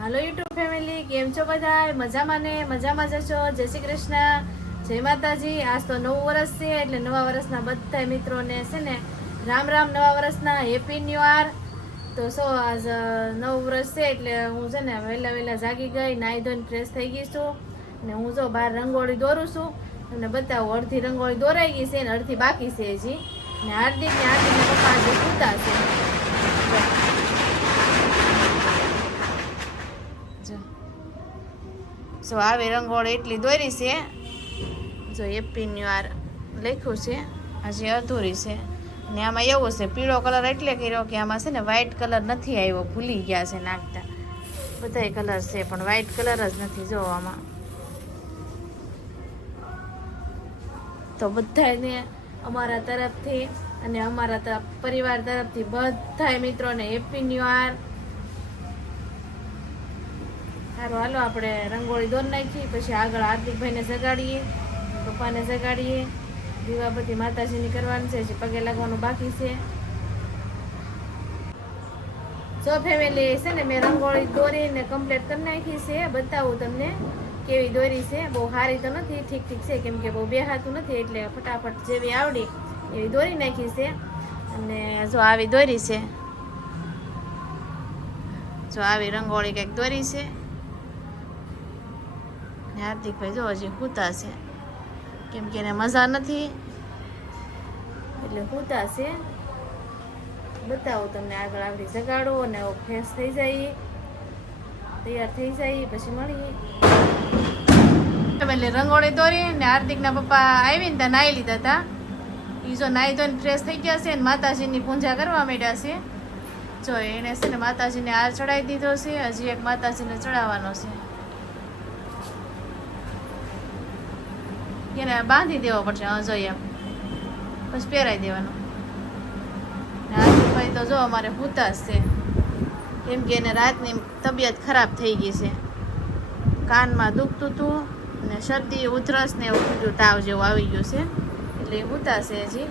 હાલો YouTube family, કેમ છો બધા? મજામાં ને? મજામાં જશો. જય શ્રી કૃષ્ણ, જય માતાજી. આજ તો નવું વર્ષ છે એટલે નવા વર્ષના બધા મિત્રોને છે ને રામ રામ. નવા વર્ષના હેપી ન્યુ યર. તો આજ નવું વર્ષ છે એટલે હું છે ને વહેલા જાગી ગઈ, નાહી ધોઈને ફ્રેશ થઈ ગઈ છું ને હું જો બહાર રંગોળી દોરું છું. તમને બતાવું, અડધી રંગોળી દોરાઈ ગઈ છે ને અડધી બાકી છે હજી. ને હાર્દિકના પપ્પા હજી સૂતા છે. જો આવી રંગોળી એટલી દોરી છે. જો હેપી ન્યુ યર લખ્યું છે, હજી અધૂરી છે. ને આમાં એવું છે, પીળો કલર એટલે કર્યો કે આમાં છે ને વ્હાઈટ કલર નથી આવ્યો, ભૂલી ગયા છે નાખતા. બધાય કલર છે પણ વ્હાઈટ કલર જ નથી જોવામાં. તો બધાને અમારા તરફથી અને અમારા પરિવાર તરફથી બધા મિત્રોને હેપી ન્યુ યર. સારું, હાલો આપણે રંગોળી દોરી નાખીએ, પછી આગળ હાર્દિકભાઈને જગાડીએ, પપ્પાને જગાડીએ. દીવાબત્તી માતાજીની કરવાની છે, પગે લાગવાનું બાકી છે. જો ફેમિલી છે ને મેં રંગોળી દોરીને કમ્પ્લીટ કરી નાખી છે. બતાવું તમને કેવી દોરી છે. બહુ સારી તો નથી, ઠીક છે, કેમ કે બહુ બેહાતું નથી એટલે ફટાફટ જેવી આવડી એવી દોરી નાખી છે. અને જો આવી દોરી છે, જો આવી રંગોળી કંઈક દોરી છે. હાર્દિકભાઈ જો હજી સૂતા છે, કેમ કે એને મજા નથી એટલે સૂતા છે. બતાવો તમને આગળ આવડી જગાડો અને ફ્રેશ થઈ જાય, તૈયાર થઈ જાય પછી મળીએ. એટલે રંગોળી દોરી ને હાર્દિકના પપ્પા આવીને ત્યાં નાહી લીધા હતા. એ જો નાહી ધોઈને ફ્રેશ થઈ ગયા છે ને માતાજીની પૂજા કરવા માંડ્યા છે. જો એને છે ને માતાજીને હાર ચડાવી દીધો છે, હજી એક માતાજીને ચડાવવાનો છે. એને બાંધી દેવો પડશે, જોઈએ એમ પછી પહેરાવી દેવાનો. હાર્દિકભાઈ તો જો અમારે સૂતા છે, કેમ કે એને રાતની તબિયત ખરાબ થઈ ગઈ છે. કાનમાં દુખતું હતું અને શરદી ઉધરસ ને એવું બધું તાવ જેવું આવી ગયું છે એટલે એ સૂતા છે હજી.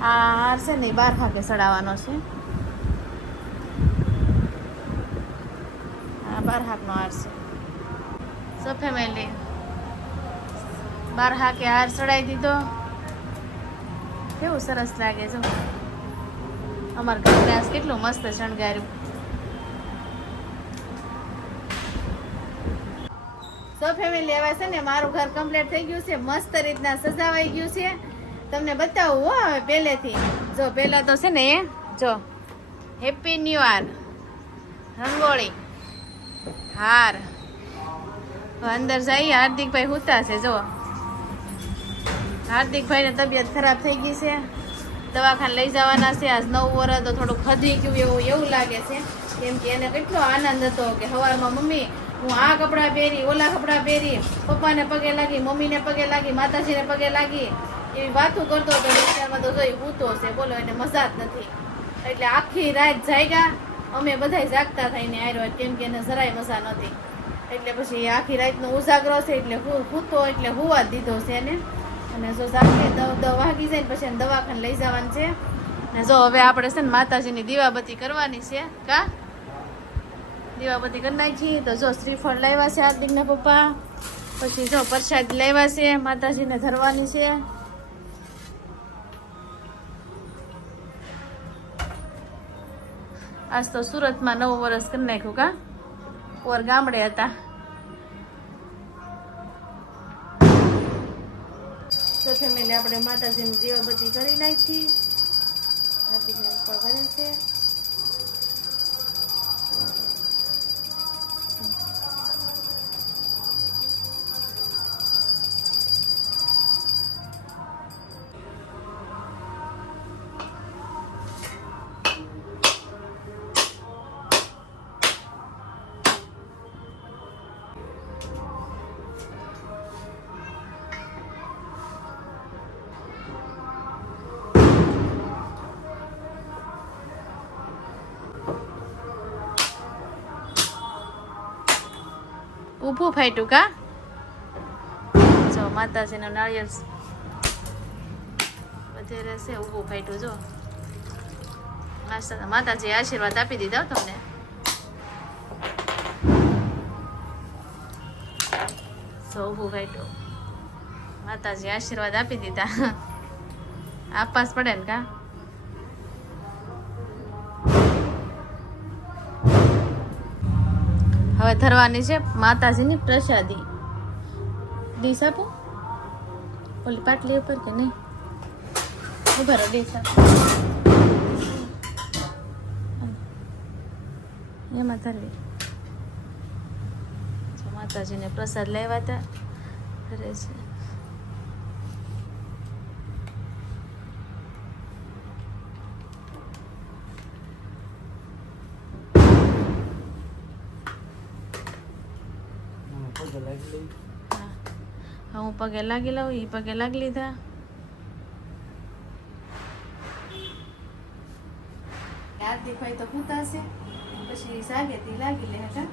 આ હાર છે ને 12 ખાકે ચડાવવાનો છે. આ 12 હાકનો હાર છે. સો ફેમિલી 12 હાકે હાર ચડાવી દીધો. કેવું સરસ લાગે છે. અમારા ઘરને આજ કેટલું મસ્ત શણગાર્યું. સો ફેમિલી હવે છે ને મારું ઘર કમ્પ્લીટ થઈ ગયું છે, મસ્ત રીતના સજાવાઈ ગયું છે. તમને બતાવું હો હવે પહેલેથી. જો પહેલા તો છે ને જો હેપી ન્યુ યર, રંગોળી, હાર. અંદર જઈએ, હાર્દિકભાઈ સૂતા છે. જો હાર્દિકભાઈને તબિયત ખરાબ થઈ ગઈ છે, દવાખાને લઈ જવાના છે. આજ નવું વર્ષ તો થોડું ખધી ગયું એવું લાગે છે, કેમ કે એને કેટલો આનંદ હતો કે સવારમાં મમ્મી હું આ કપડાં પહેરી, ઓલા કપડાં પહેરી, પપ્પાને પગે લાગી, મમ્મીને પગે લાગી, માતાજીને પગે લાગી, એવી વાતું કરતો હતો. વિચારમાં તો જોઈ સૂતો છે, બોલો એને મજા જ નથી. એટલે આખી રાત જાગ્યા અમે બધા જાગતા થઈને આવ્યો, કેમ કે એને જરાય મજા નહોતી. એટલે પછી આખી રાતનો ઉજાગરો છે એટલે સૂતો એટલે હુવા જ દીધો છે એને. અને જો જાગે 10 વાગી જાય ને પછી એને દવાખાને લઈ જવાનું છે. ને જો હવે આપણે છે ને માતાજીની દીવાબત્તી કરવાની છે. કા દીવાબત્તી કરી નાખી. તો જો શ્રીફળ લાવ્યા છે હાર્દિકના પપ્પા, પછી જો પ્રસાદ લાવ્યા છે, માતાજીને ધરવાની છે. આજ તો સુરતમાં નવું વર્ષ કરી નાખ્યું. કા ઓર ગામડે હતા. તો ફેમિલી આપણે માતાજીની દીવાબત્તી કરી નાખી. હાર્દિકના પપ્પા કરે છે. ઊભું ફાટ્યું. કા જો માતાજીનો નાળિયેર બધે રહેશે. ઊભું ફાટ્યું જો. માતાજી આશીર્વાદ આપી દીધા હો તમને. સોભું કાઢ્યો, માતાજી આશીર્વાદ આપી દીધા. આપવા જ પડે ને કા. હવે ધરવાની છે માતાજીની પ્રસાદી. ડીશ આપો ઓલી પાટલી ઉપર કે નહીં? ઉભા રહો, ડીશ આપો એમાં ધરવી. માતાજીને પ્રસાદ લેવા હતા કરે છે. હું પગે લાગી લઉં, એ પગે લાગી લીધા. હાર્દિક ભાઈ તો પૂતા છે, પછી સાગેથી લાગી લે હતા.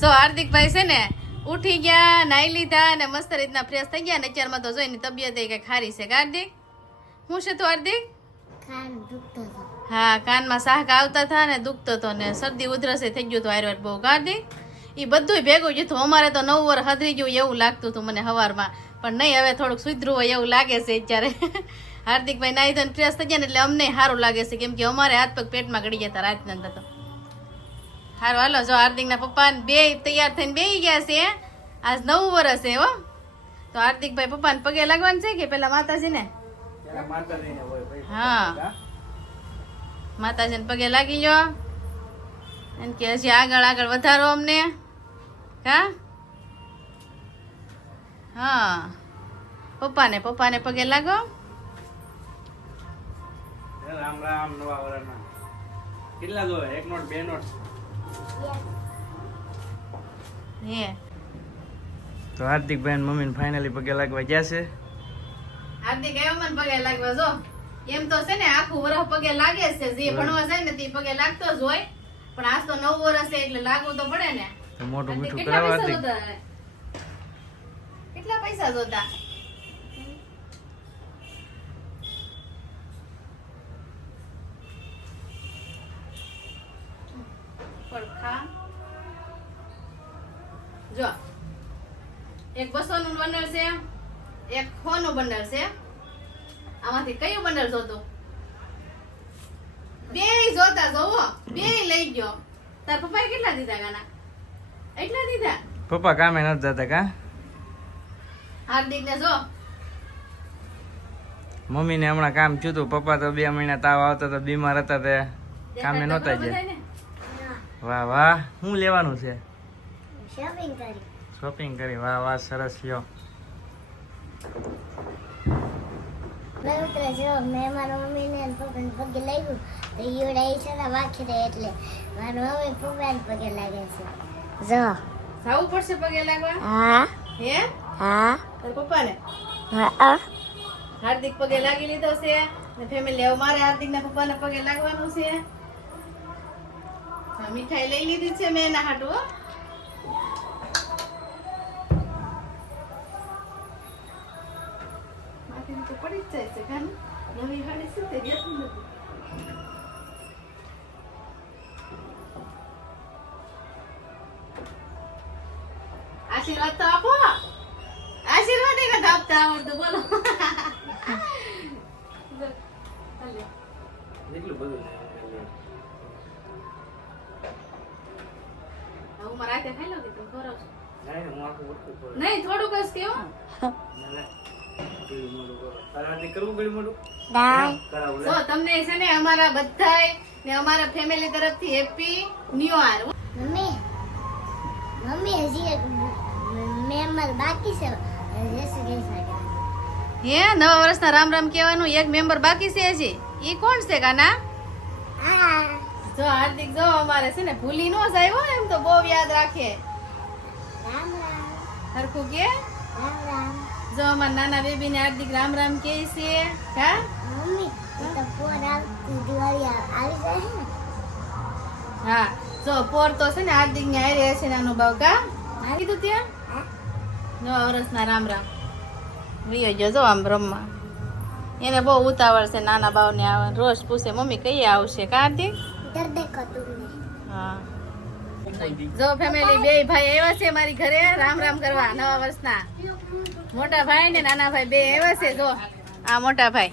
સો હાર્દિકભાઈ છે ને ઉઠી ગયા, નાઈ લીધા અને મસ્ત રીતના ફ્રેશ થઈ ગયા. ને અત્યારમાં તો જોઈને તબિયત કઈ ખારી છે. હાર્દિક શું છે તું? હાર્દિક હા, કાનમાં શાક આવતા હતા ને દુખતો હતો ને શરદી ઉધરસ થઈ ગયું હતું આયુર્વેદ બહુ. હાર્દિક એ બધું ભેગું જતું. અમારે તો 9 વર્ષ હદરી ગયું એવું લાગતું હતું મને સવારમાં, પણ નહીં, હવે થોડુંક સુધરું હોય એવું લાગે છે અત્યારે. હાર્દિકભાઈ નાઈ ધોઈને ફ્રેશ થઈ ગયા ને એટલે અમને સારું લાગે છે, કેમ કે અમારે હાથ પગ પેટમાં ગળી જતા રાતના અંદર. તો સારું હાલો, જો હાર્દિકના પપ્પા બે તૈયાર થઈને બેસી ગયા છે. આજ 9 વર્ષ છે હો. તો હાર્દિકભાઈ પપ્પાને પગે લાગવાનું છે કે પેલા માતાજીને? હા, માતાજીને પગે લાગી લ્યો એમ કે હજી આગળ આગળ વધારો અમને. હા હા, પપ્પાને પગે લાગો. રામ રામ. નવા વર્ષના કેટલા જો? 1 નોટ 2 નોટ હે. તો હાર્દિકભાઈ ને મમ્મી ફાઇનલી પગે લાગવા ગયા છે. હાર્દિક આવ્યો મને પગે લાગવા. જો એમ તો છે ને આખું વર્ષ પગે લાગે છે, જે ભણવા જાય ને તે પગે લાગતો જ હોય, પણ આજ તો 9 વર્ષ છે એટલે લાગવું તો પડે ને. તો મોટું મીઠું કરાવવા હાર્દિક. કેટલા પૈસા જોતા? જો એક 200 નું બંડલ છે, એક 100 નું બંડલ છે. આમાંથી કયું બંડલ જોતું? બે જોતા જોવો, બે લઈ ગયો. તાર પપ્પાએ કેટલા દીધા ગાના? એટલા દીધા? પપ્પા કામે નથી જતા કા? હાર્દિક ને જો મમ્મી ને હમણાં કામ થયું હતું. પપ્પા તો 2 મહિના તાવ આવતો તો બીમાર હતા તે કામે નહોતા ગયા. વાહ વાહ, શું લેવાનું છે? શોપિંગ કરી. વાહ વાહ, સરસ. લ્યો મેં મારા મમ્મીને પપ્પાને પગે લાગ્યું તો ઈવડા છે વાંખી દે એટલે મારા મમ્મી પપ્પાને પગે લાગે છે. જો જાવું પડશે પગે લાગવા? હા હે? હા તાર પપ્પાને? હા. હાર્દિક પગે લાગી લીધો છે ને ફેમિલી. હવે મારે હાર્દિક ના પપ્પાને પગે લાગવાનું છે. મીઠાઈ લઈ લીધી છે મેં એના હાટુ. માથે તો પડી જ જાય છે કાન. નવી હાડી છે તે દેતું નથી. આશીર્વાદ તો આપો. આશીર્વાદ એ નથી આપતા આવડતું. બોલો એટલું બધું હું મારા હાથે ખાઈ લઉં કે તું ખરો છો? નહીં, હું આખું વટકું કરું. નહીં, થોડુંક જ કેવું. ગળ્યું મોઢું કરો. તારે હાથે કરવું ગળ્યું મોઢું? દાય કરાવું લે. જો તમને છે ને અમારા બધાય ને અમારા ફેમિલી તરફથી હેપી ન્યુ યર. મમ્મી હજી એક મેમ્બર બાકી છે. હે, નવા વર્ષના રામ રામ કહેવાનું એક મેમ્બર બાકી છે હજી. ઈ કોણ છે કાના? હા જો હાર્દિક જો અમારે છે ને ભૂલી નો જાય હો, એમ તો બહુ યાદ રાખે. રામ રામ. હરખું કે રામ રામ. જો અમારા નાના બેબીને હાર્દિક રામ રામ કહે છે હા મમ્મી એ તો પોર આવતી દિવાળી આવી જાય ને. હા જો પોર તો છે ને હાર્દિક ને હારે હશે નાનો બાવ કા હા કીધું ત્યાં હા? નવા વર્ષના રામ રામ વિયો જો આમ બ્રહ્મા એને બહુ ઉતાવળ છે નાના બાવને આવવાનું રોજ પૂછે મમ્મી કઈ આવશે કા હાર્દિક ડર દેખો તુમને. હા જો ફેમિલી બે ભાઈ આવ્યા છે મારી ઘરે રામ રામ કરવા નવા વર્ષના મોટા ભાઈ ને નાના ભાઈ બે આવ્યા છે જો આ મોટા ભાઈ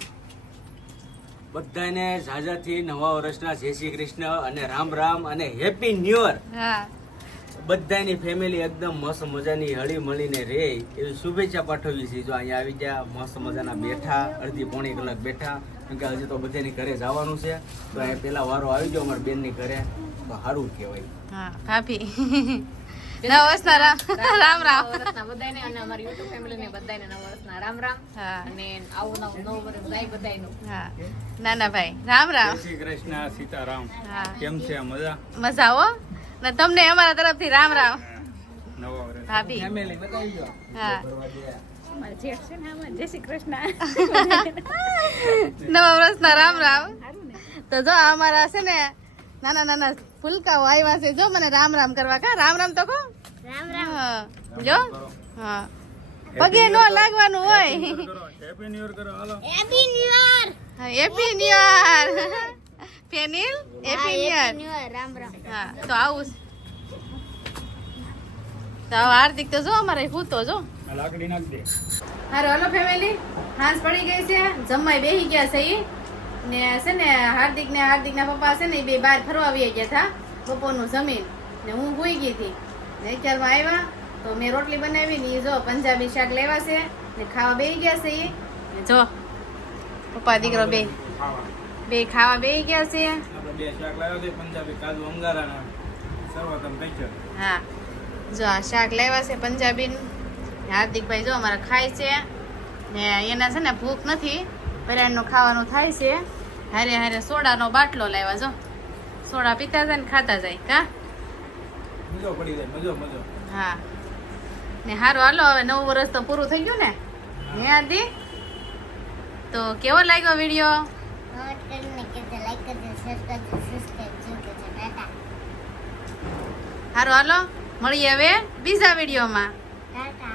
બધાને ઝાઝાથી નવા વર્ષના જય શ્રી કૃષ્ણ અને રામ રામ અને હેપી ન્યુ યર. હા બધાની ફેમિલી એકદમ મસ્ત મજાની હળી મળીને રહે એવી શુભેચ્છા પાઠવી છે. જો અહીંયા આવી ગયા મસ્ત મજાના બેઠા અડધી પોણી કલાક બેઠા કેમ કે હજી તો બધાની ઘરે જવાનું છે તો અહીંયા પેલા વારો આવી ગયો અમારી બેનની ઘરે તો સારું કહેવાય. હા ભાભી નવા વર્ષના રામ રામ બધાને અને અમારી યુટ્યુબ ફેમિલીને બધાને નવા વર્ષના રામ રામ હા અને આવું નવું વર્ષ જાય બધાયનું. હા નાના ભાઈ રામ રામ જય શ્રી કૃષ્ણ સીતારામ. હા કેમ છે મજા? મજા હો ને તમને અમારા તરફથી રામ રામ નવા વર્ષ ભાભી ફેમિલી બતાવી ગયો હા અમારા જેઠ છે ને આમાં જય શ્રી કૃષ્ણ. નવા વર્ષના રામ રામ તો જો અમારા છે ને નાના નાના ફૂલકાઓ આવ્યા છે જો મને રામ રામ કરવા કા રામ રામ તો કહો રામ હા જો હા પગે નો લાગવાનું હોય હેપી ન્યુ યર કરો હાલો. Happy new year. Happy new year Fenil happy new year new year. Ram Ram. હા તો આવું તો હવે હાર્દિક તો જો અમારે ભૂતો જો આ લાકડી નાખ દે. હારો હાલો ફેમિલી હાંસ પડી ગઈ છે જમવાય બેહી ગયા છે ઈ ને છે ને હાર્દિકના પપ્પા છે ને ઈ બે બહાર ફરવા આવી ગયા હતા બપોરનું જમીન ને હું ભૂઈ ગઈ હતી ને અત્યારમાં આવ્યા તો મેં રોટલી બનાવી ને ઈ જો પંજાબી શાક લેવા છે ને ખાવા બેહી ગયા છે ઈ ને જો પપ્પા દીકરો બે ખાવા બેહી ગયા છે આપણે બે શાક લાવ્યા છે પંજાબી કાજુ અંગારાના સર્વોત્તમ પિક્ચર. હા જો આ શાક લેવા છે પંજાબી હાર્દિકભાઈ જો અમારા ખાય છે ને એના છે ને ભૂખ નથી બરાડનું ખાવાનું થાય છે હારે હારે સોડાનો બાટલો લાવ્યા જો સોડા પીતા જાય ને ખાતા જાય કા મજો પડી જાય મજો મજો. હા ને હારું હાલો હવે નવું વર્ષ તો પૂરું થઈ ગયું ને હે હાર્દિક તો કેવો લાગ્યો વિડીયો નોટ કરીને કે લાઈક કરજો શેર કરજો સબસ્ક્રાઇબ કરજો ટાટા હારું હાલો મળીએ હવે બીજા વિડીયોમાં ટાટા.